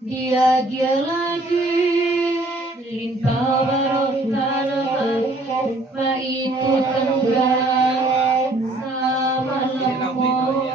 Dia lagi lintah barokah itu tenggang sama lemot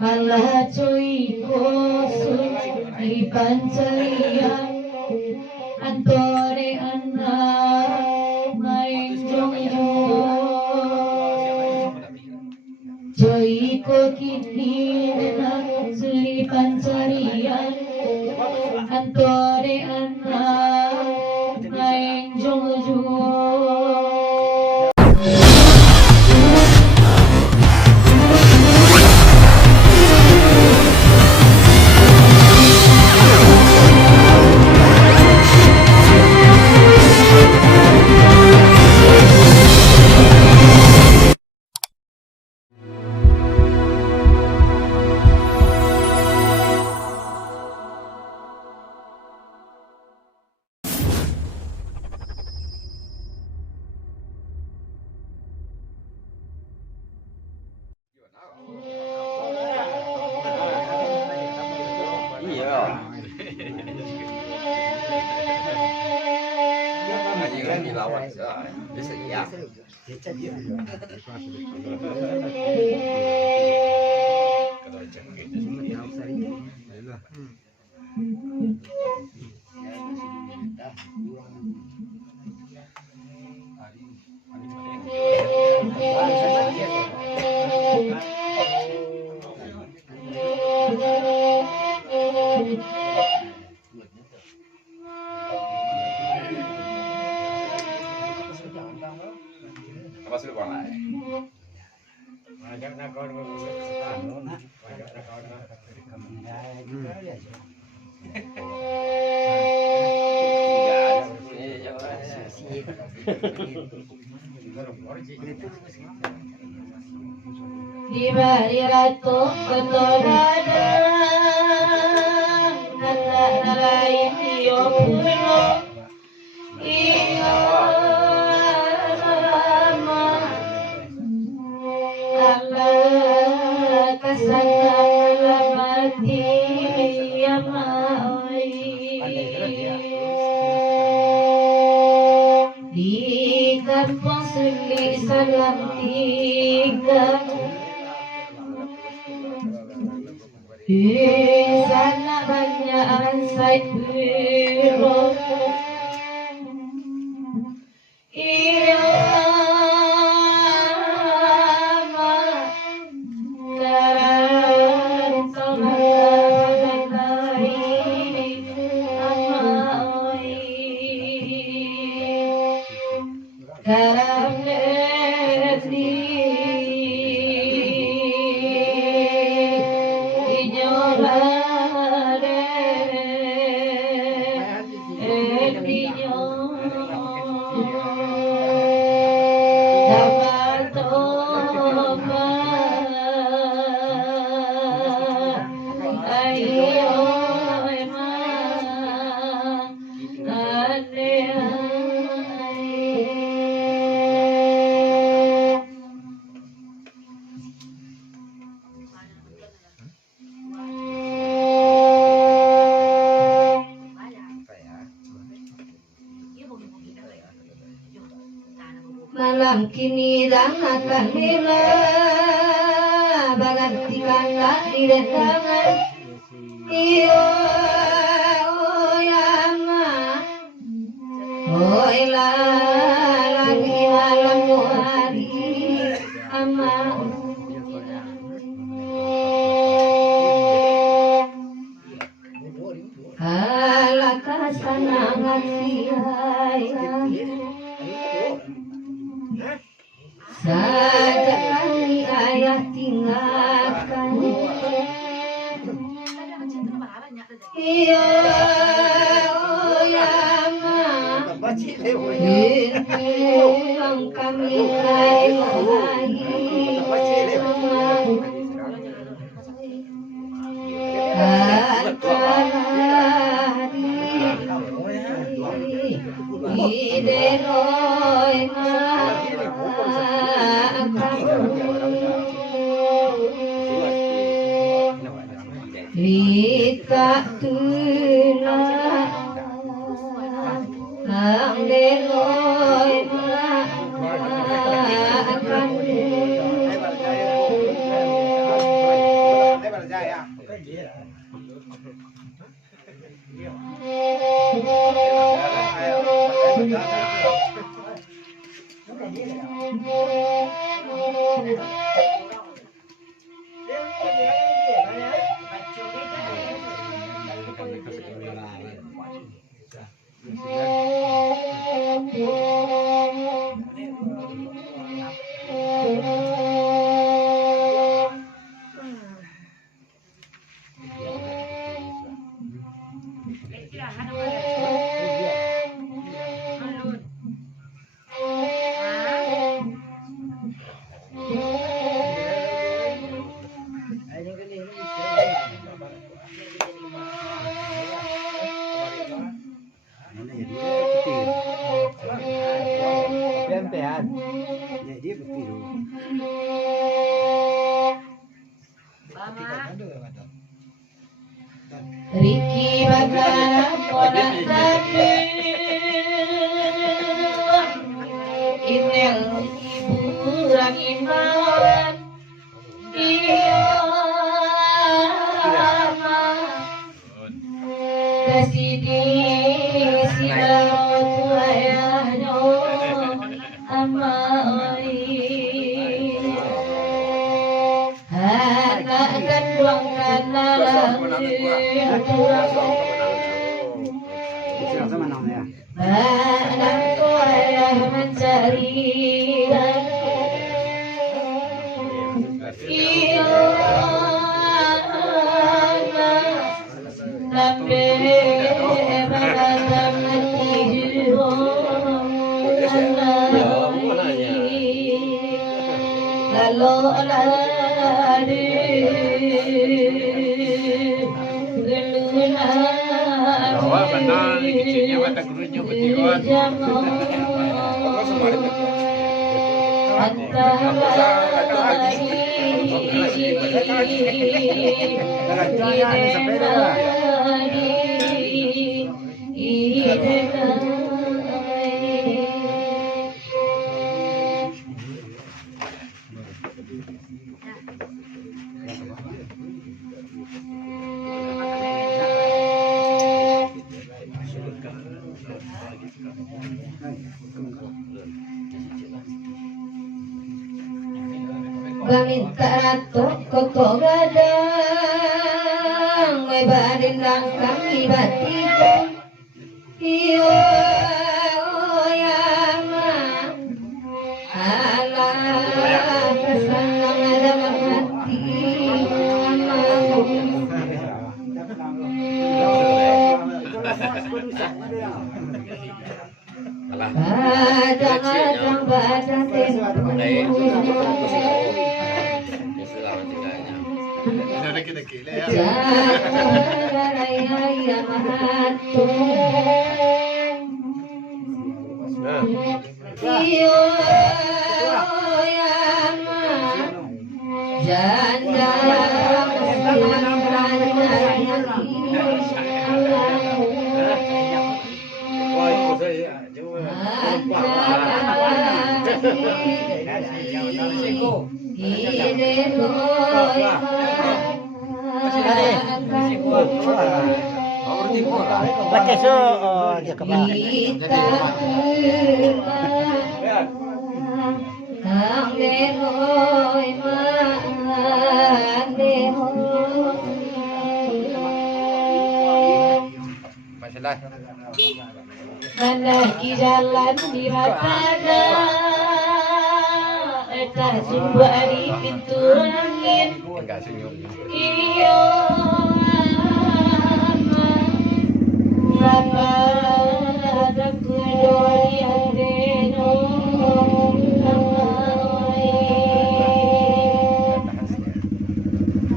Allah cuy kusut di pancarian antore anak main jong-jong cuy ko kini denang suri pancarian antore anak main jong-jong di bari ratu ketolada nanda lain iyo puno iyo lama Allah kesana lamati ya maui di kampung Suli Salam Tiga di sana banyak ansai biru iya lama karan sama lain amai karam negeri malam kini dan akan nila baganti kala di detangan iyo oyama oila lagi malam hari ama halaka sanangan siaya saja kali ayah tinggalkan iya oyama yang kami Lita tuna ang deloy maakan Riki bagana kodak tadi Inel ibu rangin mawan Iya Kasidi silau ayahno ama oli Anak kandung kanalang Anakku ayah mencari Iya Nambe Bagatam Tihu Lalu lari Wah, benar kecilnya mata gurunya bertiga. Gaminta rato koko gadang Mebarin langkang ibatiku Iyo yama Ala kesanang ada hati Kadang-kadang badan Ada kita kile ya. Mana di jalan di mana tak jumpa di pintu langit iyo Rapa ada kudoi adeno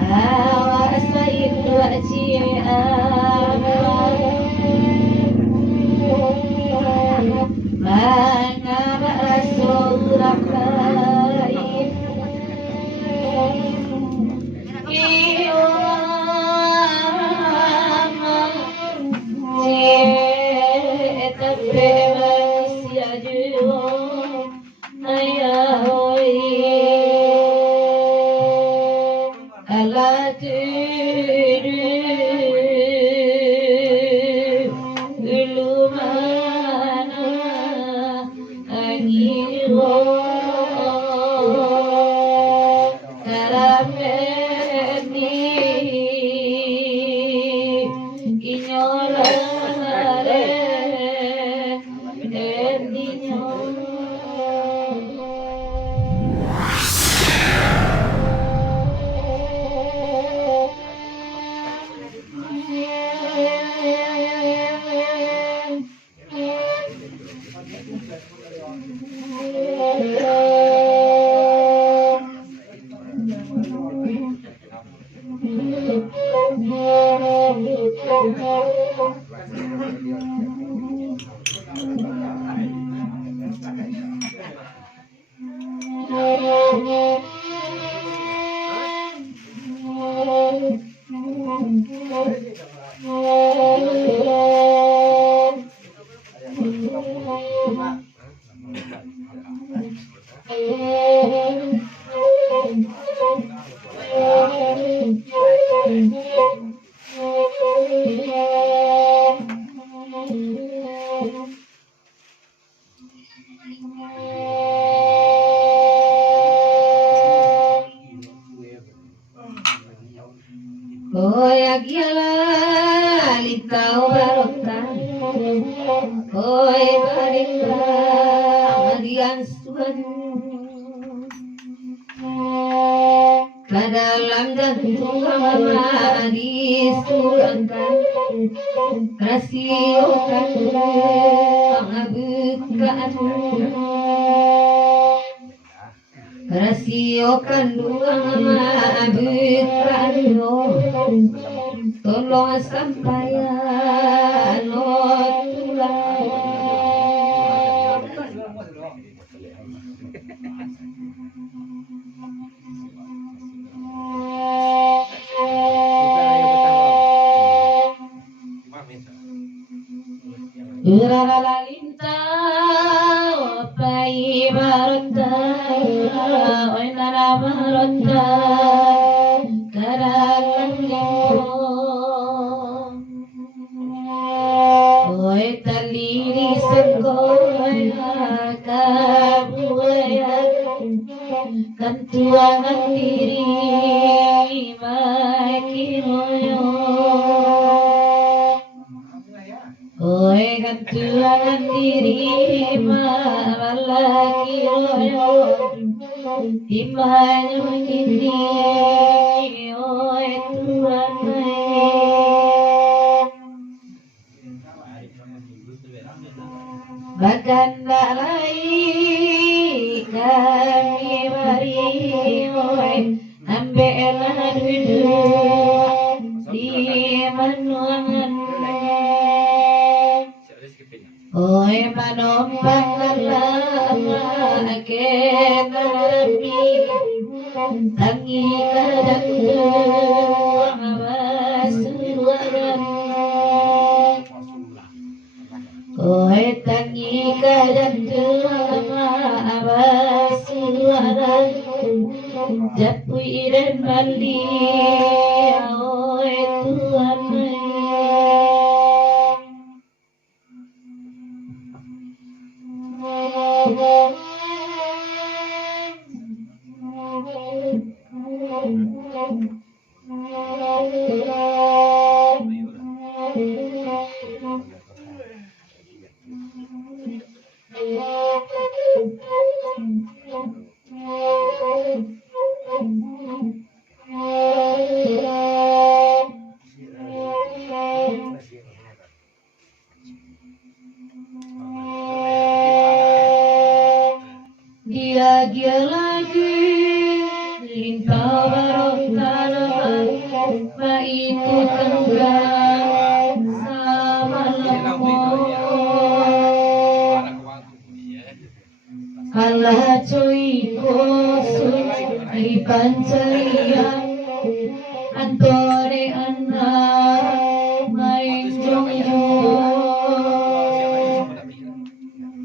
awas itu aci mana rasul rakai iyo Dalam jantung hama disurangkan rasiokan bukaan rasiokan dua hama bukaan tolong sampaian tulang Urara linta wapai barota oinara barota karalango oi taliri sekoya kabuaya kantuangan diri makiroyo Oi kantuangan diri malaki royo imanyo kini oi Tuhan bahkan tak lain kami mari oi ambelah duduk di manuangan Oi manompang lama kenarapi tangi kadangku abasuaran Oi tangi kadangku abasuaran japui dan bali oi Tuhan Dia lagi lintah barokah itu tenggang sama Allah cuy kosong di pancarian antore anak main jongyo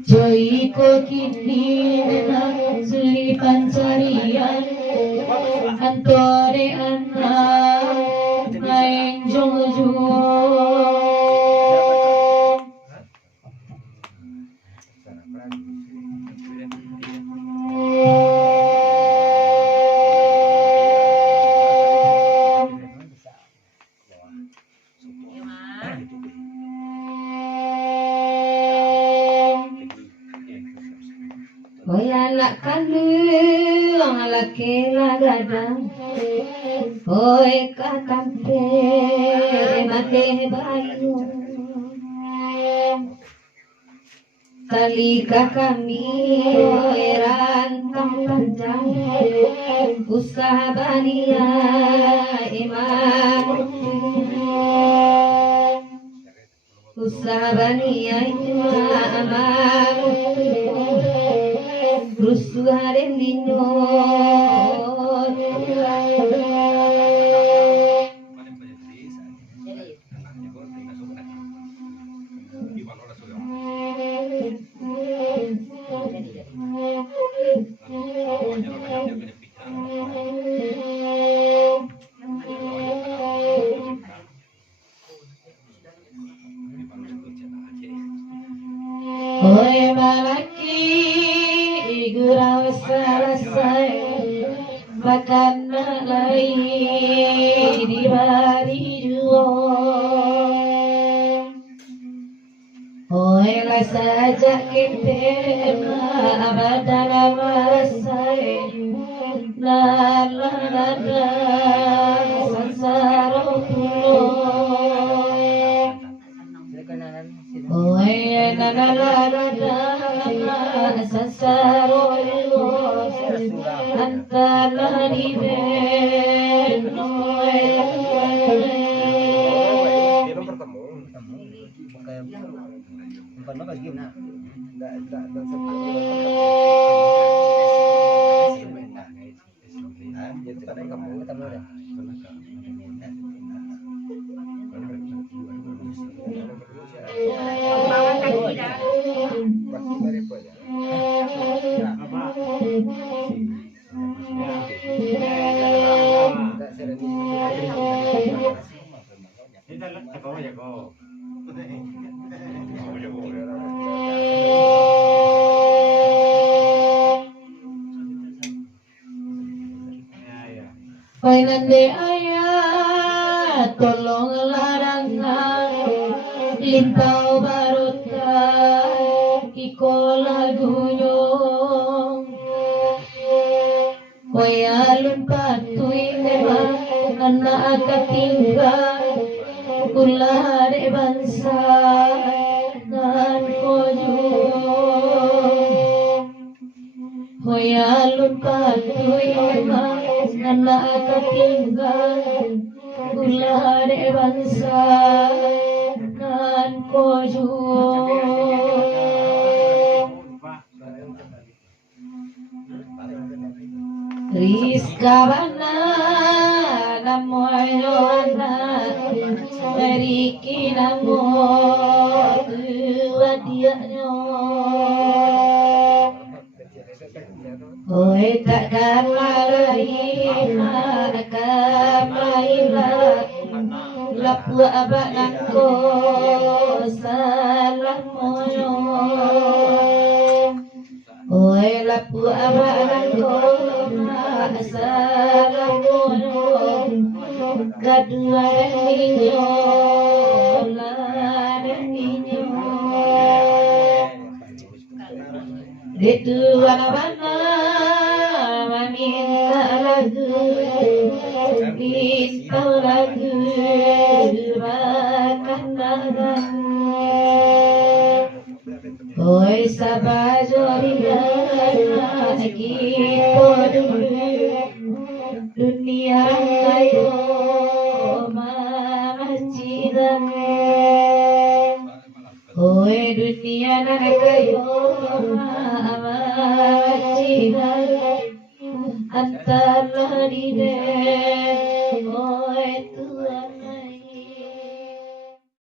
cuy ko kini suri pancarian antore anak anak kandung laki lagadang koe kakampe mate bayu talika kami rantang panjang usaha bania imam usaha bania imam rusuharen dinyo Oi malaki gurau selesai makan malai di bari juo. Oi lah saja kita abadana masai la la la la sansaro pulo. Oi na na la la la sansaro antara di beno Painande ayah tolong larangan lintau baruta iko lagunyo Waya lumpat tuing emang anak ketinggal kulare bangsa dan kojo Waya lumpat tuing emang anak ketinggal kulare bangsa dan kojo Rizkabana namoyona Meriki namo Tuadiaknya Oe takkan malarima Kamaila Lapu abak nangko Salah moyo Oe lapu abak nangko Salah moyo Gadua dan ninyo dan ninyo Itu wana-wana Maminta lagu Bintau lagu Makan dagang Oi sabajorina Kita dulu Dunia kayo Mamacidan Oi dunia kayo Mamacidan Antara di